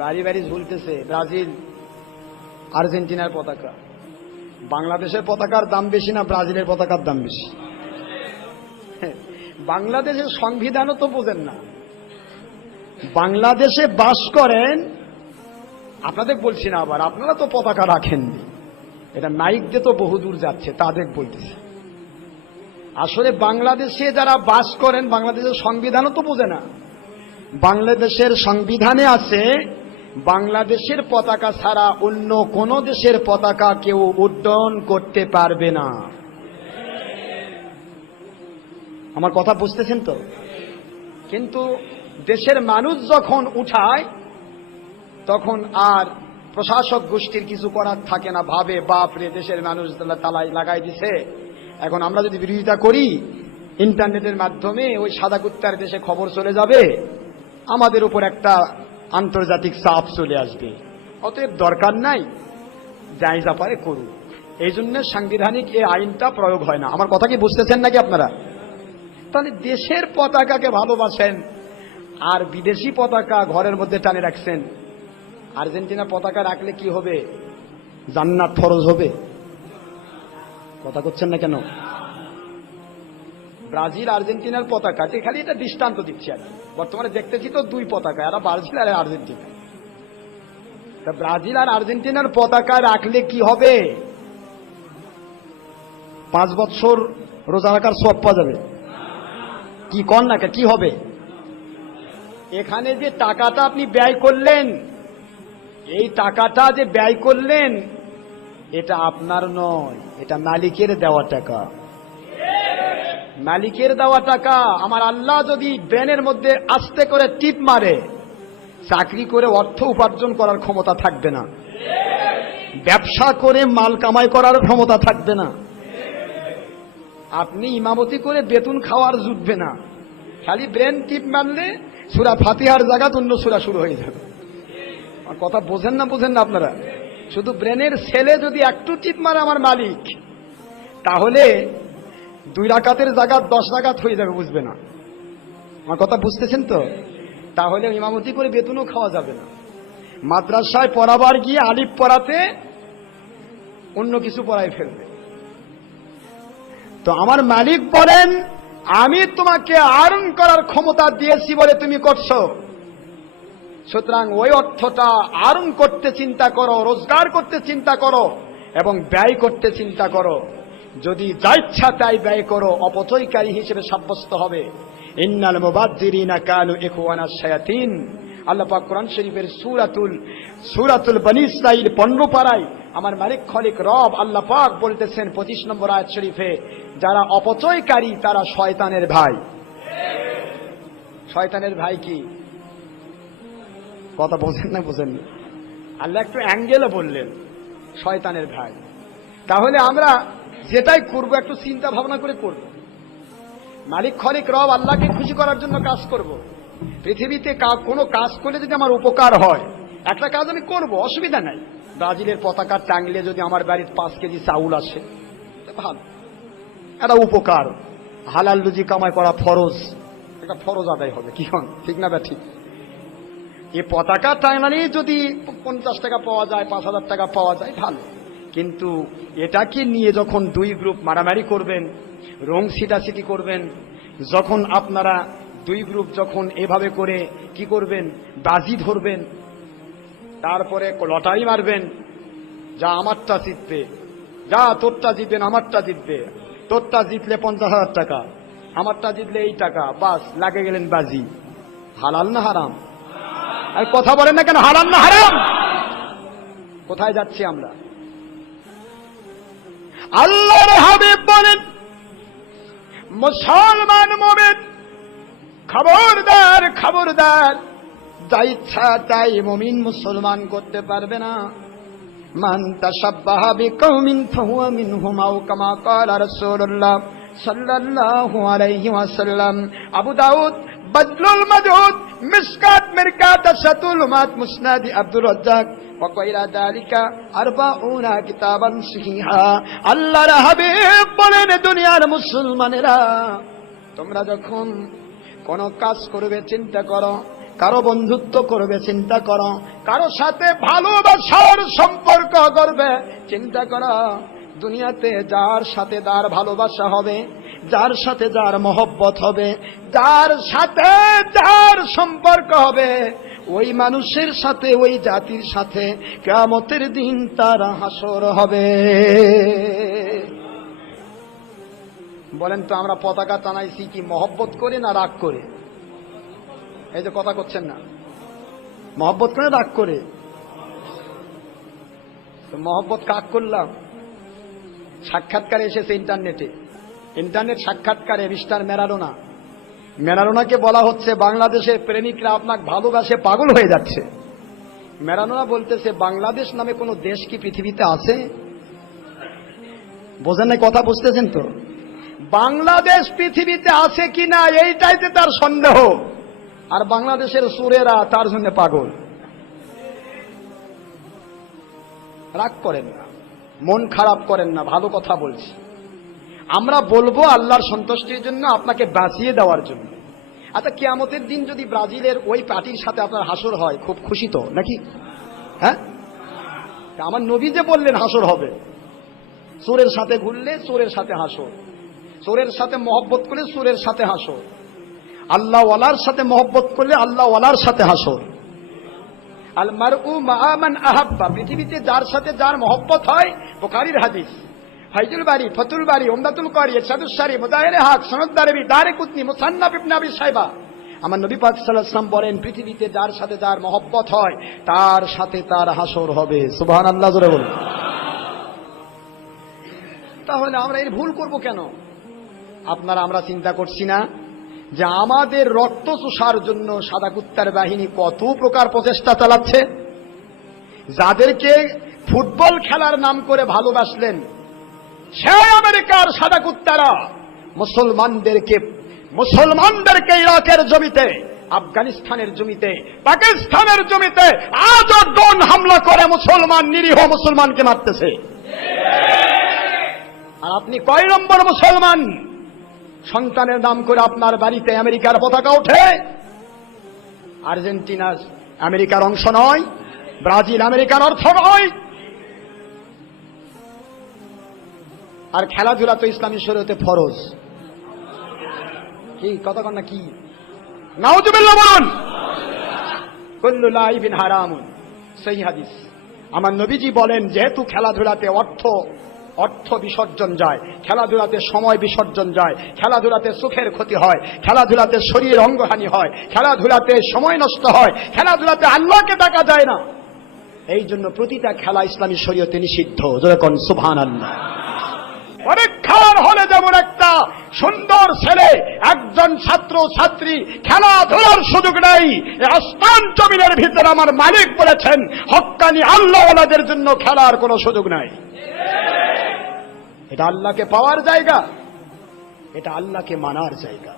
বাড়ি বাড়ি ঝুলতেছে ব্রাজিল আর্জেন্টিনার পতাকা। বাংলাদেশের পতাকার দাম বেশি না ব্রাজিলের পতাকার দাম বেশি? বাংলাদেশের সংবিধানও তো বোঝেন না। বাংলাদেশে বাস করেন, আপনাদের বলছি না, আবার আপনারা তো পতাকা রাখেননি, এটা মাইক দিয়ে তো বহুদূর যাচ্ছে, তাদের বলতেছে। আসলে বাংলাদেশে যারা বাস করেন বাংলাদেশের সংবিধানও তো বোঝে না। বাংলাদেশের সংবিধানে আছে বাংলাদেশের পতাকা ছাড়া অন্য কোন দেশের পতাকা কেউ উড্ডয়ন করতে পারবে না। আমার কথা বুঝতেছেন তো? কিন্তু দেশের মানুষ যখন উঠায় তখন আর প্রশাসক গোষ্ঠীর কিছু করার থাকে না, ভাবে বাপরে দেশের মানুষ তালাই লাগাই দিছে, এখন আমরা যদি বিরোধিতা করি ইন্টারনেটের মাধ্যমে ওই সাদা কুত্তার দেশে খবর চলে যাবে, আমাদের উপর একটা আন্তর্জাতিক চাপ চলে আসবে, অতএব দরকার নাই, যাই যা পারে করুক। এই জন্য সাংবিধানিক এই আইনটা প্রয়োগ হয় না। আমার কথা কি বুঝতেছেন নাকি আপনারা? তাহলে দেশের পতাকাকে ভালোবাসেন আর বিদেশি পতাকা ঘরের মধ্যে টানে রাখছেন। আর্জেন্টিনা পতাকা রাখলে কি হবে? জান্নাত ফরজ হবে? কথা করছেন না কেন? ব্রাজিল আর্জেন্টিনার পতাকা, খালি এটা দৃষ্টান্ত দিচ্ছি। আর বর্তমানে দেখতেছি তো দুই পতাকা, এরা ব্রাজিল আর আর্জেন্টিনা। তা ব্রাজিল আর আর্জেন্টিনার পতাকা রাখলে কি হবে? 5 বছর রোজা রাখার সওয়াব পাওয়া যাবে কি? কন না, কি হবে? এখানে যে টাকাটা আপনি ব্যয় করলেন, এই টাকাটা যে ব্যয় করলেন এটা আপনার নয়, এটা মালিকের দেওয়া টাকা। মালিকের দেওয়া টাকা। আমার আল্লাহ যদি ব্রেনের মধ্যে আস্তে করে টিপ মারে, চাকরি করে অর্থ উপার্জন করার ক্ষমতা থাকবে না, ব্যবসা করে মাল কামাই করার ক্ষমতা থাকবে না, আপনি ইমামতি করে বেতন খাওয়ার জুটবে না। খালি ব্রেন টিপ মারলে সূরা ফাতিহার জায়গা অন্য সূরা শুরু হয়ে যাবে। আমার কথা বোঝেন না আপনারা? শুধু ব্রেনের ছেলে যদি একটু টিপ মারে আমার মালিক, তাহলে 2 রাকাতের জায়গা 10 রাকাত হয়ে যাবে, বুঝবে না। আমার কথা বুঝতেছেন তো? তাহলে ইমামতি করে বেতনও খাওয়া যাবে না। মাদ্রাসায় পড়াবার গিয়ে আলিফ পড়াতে অন্য কিছু পড়াই ফেলবে। তো আমার মালিক বলেন, আমি তোমাকে আর্ন করার ক্ষমতা দিয়েছি বলে তুমি করছো, সুতরাং ওই অর্থটা আর্ন করতে চিন্তা করো, রোজগার করতে চিন্তা করো এবং ব্যয় করতে চিন্তা করো। যদি যা ইচ্ছা তাই ব্যয় করো, অপচয়কারী হিসেবে সাব্যস্ত হবে। ইন্নাল মুবাজ্জিরিনা কানু ইখওয়ানাশ শায়াতিন। আল্লাহ পাক কোরআন শরীফের সূরাতুল বনী ইসরাঈল 15 পারায় আমার মালিক খলিক রব আল্লাহ পাক বলতেছেন 25 নম্বর আয়াত শরীফে, যারা অপচয়কারী তারা শয়তানের ভাই। শয়তানের ভাই কি? কথা বোঝেন না? আল্লাহ একটু অ্যাঙ্গেলে বললেন শয়তানের ভাই। তাহলে আমরা যেটাই করব একটু চিন্তা ভাবনা করে করব। মালিক খলিক রব আল্লাহকে খুশি করার জন্য কাজ করব। পৃথিবীতে কোনো কাজ করলে যদি আমার উপকার হয়, একটা কাজ আমি করব, অসুবিধা নাই। ব্রাজিলের পতাকা টাঙলে যদি আমার বাড়ির 5 কেজি চাউল আসে, ভালো, একটা উপকার। হালাল রুজি কামাই করা ফরজ, একটা ফরজ আদায় হবে। কি হন, ঠিক না? ঠিক। এই পতাকা টাঙালে যদি 50 টাকা পাওয়া যায়, 5000 টাকা পাওয়া যায়, ভালো। কিন্তু এটাকে নিয়ে যখন 2 গ্রুপ মারামারি করবেন, রং ছিটাছিটি করবেন, যখন আপনারা 2 গ্রুপ যখন এভাবে করে কি করবেন, বাজি ধরবেন, তারপরে লটারি মারবেন, যা আমারটা জিতবে, যা তোরটা জিতবেন, আমারটা জিতবে, তোরটা জিতলে 50,000 টাকা, আমারটা জিতলে এই টাকা, বাস লাগে গেলেন বাজি। হালাল না হারাম? আর কথা বলেন না কেন? হালাল না হারাম? কোথায় যাচ্ছি আমরা? আল্লাহর হাবিব বলেন, মুসলমান মুমিন খবরদার, খবরদার, যা ইচ্ছা তাই মুমিন মুসলমান করতে পারবে না। মান তাশাব্বাহা বিকওমিন ফাহুয়া মিনহুম আও কামা ক্বালা রাসূলুল্লাহ সাল্লাল্লাহু আলাইহি ওয়াসাল্লাম। আবু দাউদ বদলুল মজহুদ, মিসকাত মিরকাত, শাতুল মাত, মুসনাদ আব্দুর রাজ্জাক ওয়া গায়রা যালিকা 40 কিতাবান সহিহা। আল্লাহর হাবিব বলেন, দুনিয়ার মুসলমানেরা, তোমরা যখন কোন কাজ করবে চিন্তা করো, কারো বন্ধুত্ব করবে চিন্তা করো, কারো সাথে ভালোবাসার সম্পর্ক করবে চিন্তা করো। দুনিয়াতে যার সাথে যার ভালোবাসা হবে, যার সাথে যার মহব্বত হবে, যার সাথে যার সম্পর্ক হবে, ওই মানুষের সাথে ওই জাতির সাথে কিয়ামতের দিন তার হাসর হবে। বলেন তো আমরা পতাকা টানাইছি কি মহব্বত করে না রাগ করে? এই যে কথা করছেন না, মহব্বত করে রাগ করে? তো মহব্বত কাক করলাম? সাক্ষাৎকারে এসেছে ইন্টারনেটে, ইন্টারনেট সাক্ষাৎকারে মিস্টার ম্যারাডোনাকে বলা হচ্ছে বাংলাদেশের প্রেমিকরা আপনাকে ভালোবাসে পাগল হয়ে যাচ্ছে। ম্যারাডোনা বলতেছে বাংলাদেশ নামে কোন দেশ কি পৃথিবীতে আছে? বোঝেন না কথা, বুঝতেছেন তো? বাংলাদেশ পৃথিবীতে আছে কিনা এইটাইতে তার সন্দেহ, আর বাংলাদেশের সুরেরা তার জন্য পাগল। রাগ করেন না, মন খারাপ করেন না, ভালো কথা বলছি। আমরা বলবো আল্লাহর সন্তুষ্টির জন্য, আপনাকে বাঁচিয়ে দেওয়ার জন্য। আচ্ছা, কিয়ামতের দিন যদি ব্রাজিলের ওই পার্টির সাথে আপনার হাসর হয়, খুব খুশি তো নাকি? হ্যাঁ, আমার নবী যে বললেন হাসর হবে। চোরের সাথে ঘুরলে চোরের সাথে হাসর, চোরের সাথে মহব্বত করলে চোরের সাথে হাসর, আল্লাহ ওয়ালার সাথে মহব্বত করলে আল্লাহ ওয়ালার সাথে হাসর। আল মারউ মা মান আহাব্বা, পৃথিবীতে যার সাথে যার মহব্বত হয়। বুখারীর হাদিস, ফাইজুল বারি, ফতুল বারি, উমদাতুল কারি, ইরশাদুস সারি, মুদাহিরে হক, সনদ দারবি, দারিকুতনি, মুসান্নাফ ইবনে আবি শাইবা। আমার নবী পাক সাল্লাল্লাহু আলাইহি ওয়াসাল্লাম বলেন পৃথিবীতে যার সাথে যার মহব্বত হয় তার সাথে তার হাসর হবে। সুবহানাল্লাহ, জোরে বলুন। তাহলে আমরা এর ভুল করব কেন? আমরা চিন্তা করছি না যে আমাদের রক্ত চুষার জন্য সাদা কুত্তার বাহিনী কত প্রকার প্রচেষ্টা চালাচ্ছে? যাদেরকে ফুটবল খেলার নাম করে ভালোবাসলেন, সেই আমেরিকার সাদা কুত্তারা মুসলমানদেরকে ইরাকের জমিতে, আফগানিস্তানের জমিতে, পাকিস্তানের জমিতে আজও ড্রোন হামলা করে মুসলমান, নিরীহ মুসলমানকে মারতেছে। আর আপনি কয় নম্বর মুসলমান? সন্তানের নাম করে আপনার বাড়িতে আমেরিকার পতাকা ওঠে। আর্জেন্টিনা আমেরিকার অংশ নয়, ব্রাজিল আমেরিকার অর্থ নয়। আর খেলাধুলা তো ইসলামী শরীয়তে ফরজ। কি কথা কন না? কি নাউজুবিল্লাহ বলুন। কুল্লু লাইবিন হারামুন, সহিহ হাদিস। আমার নবীজি বলেন যেহেতু খেলাধুলাতে অর্থ বিসর্জন যায়, খেলাধুলাতে সময় বিসর্জন যায়, খেলাধুলাতে সুখের ক্ষতি হয়, খেলাধুলাতে শরীর অঙ্গহানি হয়, খেলাধুলাতে সময় নষ্ট হয়, খেলাধুলাতে আল্লাহকে ডাকা যায় না। এই জন্য প্রতিটা খেলা ইসলামী শরীয়তে নিষিদ্ধ। জোরে কোন সুবহানাল্লাহ। পরীক্ষার হলে যেমন একটা সুন্দর ছেলে, একজন ছাত্র ছাত্রী খেলাধুলার সুযোগ নেই, আসমান জমিনের ভিতরে আমার মালিক বলেছেন হক্কানি আল্লাহওয়ালাদের জন্য খেলার কোনো সুযোগ নাই। এটা আল্লাহকে পাওয়ার জায়গা, এটা আল্লাহকে মানার জায়গা।